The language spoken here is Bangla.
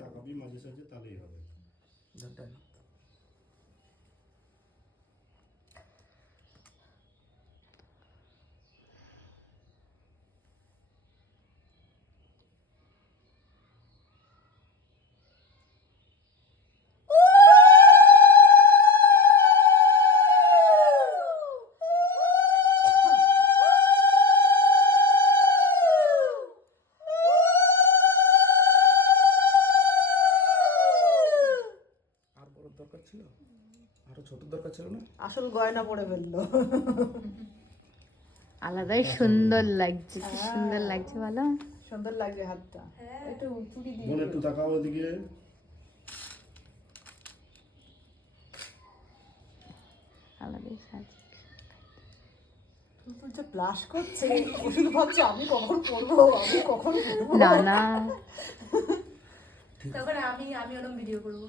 তাকাবি মাঝে সাঝে তাহলেই হবে। দরকার ছিল, আরো ছোট দরকার ছিল না? আসল গয়না পরে ফেললো। আলাদাই সুন্দর লাগছে, কি সুন্দর লাগছে বলো। সুন্দর লাগছে হাতটা। একটু চুড়ি দিয়ে বোন একটু তাকাও ওদিকে। আলাদাই সাজ। বলছে ব্লাশ করছে, ওষুধ ভাবছে আমি কখন পরবো, আমি কখন পরবো। না না তখন আমি ওরকম ভিডিও করবো।